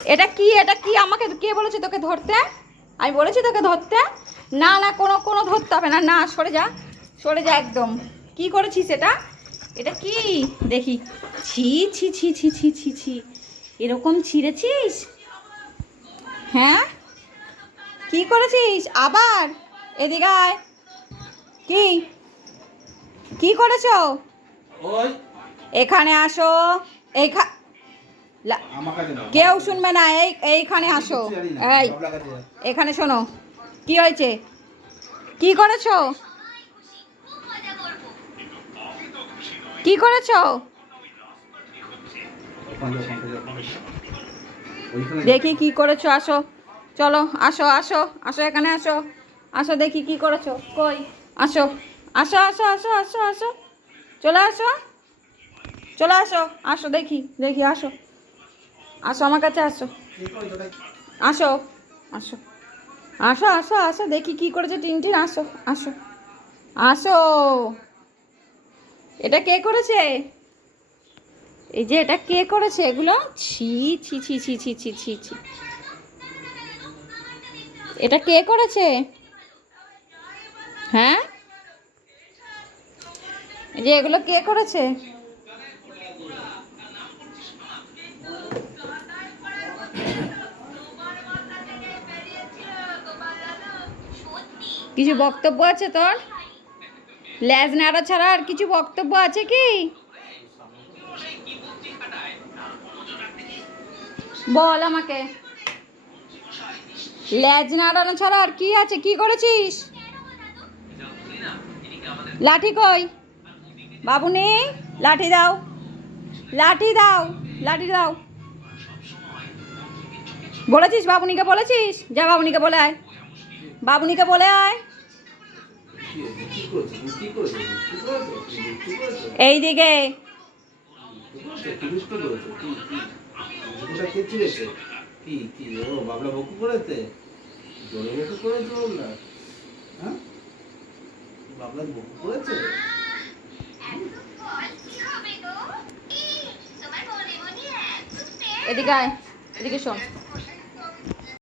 এটা কি আমাকে কে বলেছে তোকে ধরতে? আমি বলেছি তোকে ধরতে? না না, কোনো ধরতে হবে না। না, সরে যা একদম। কি করেছিস এটা? এটা কি দেখি? ছি ছি ছি ছি ছি ছি ছি, এরকম ছিঁড়েছিস? হ্যাঁ, কি করেছিস আবার? এদিকে আয়। কি কি করেছো? এখানে আসো। কেউ শুনবে না। এইখানে আসো। এখানে শোনো, কি হয়েছে? কি করেছো? কি করেছো? দেখি কি করেছো। আসো, চলো, আসো আসো আসো, এখানে আসো। আসো দেখি কি করেছো। কই? আসো আসো আসো আসো আসো আসো, চলে আসো, চলে আসো। আসো দেখি আসো। আসো আমার কাছে আসো। আসো আসো আসো আসো আসো, দেখি কি করেছে টিনটিন। আসো আসো আসো। এটা কে করেছে? এই যে এটা কে করেছে এগুলো? ছি ছি ছি ছি ছি ছি ছি ছি, এটা কে করেছে? হ্যাঁ, এই যে এগুলো কে করেছে? কিছু বক্তব্য আছে তোর? ল্যাজ নাড়া ছাড়া আর কিছু বক্তব্য আছে কি? বল আমাকে। ল্যাজ নাড়ানো ছাড়া আর কি আছে? কি করেছিস? লাঠি কই? বাবুনি, লাঠি দাও, লাঠি দাও, লাঠি দাও। বলেছিস বাবুনিকে? বলেছিস? যা বাবুনিকে বলে আয়, বাবুনিকে বলে আয়। এই দিকে। বাবলা বকু করেছে, জোরে বকু করেছে বাবলা। হ্যাঁ, বাবলা বকু করেছে। এদিকে আয়, এদিকে শোন।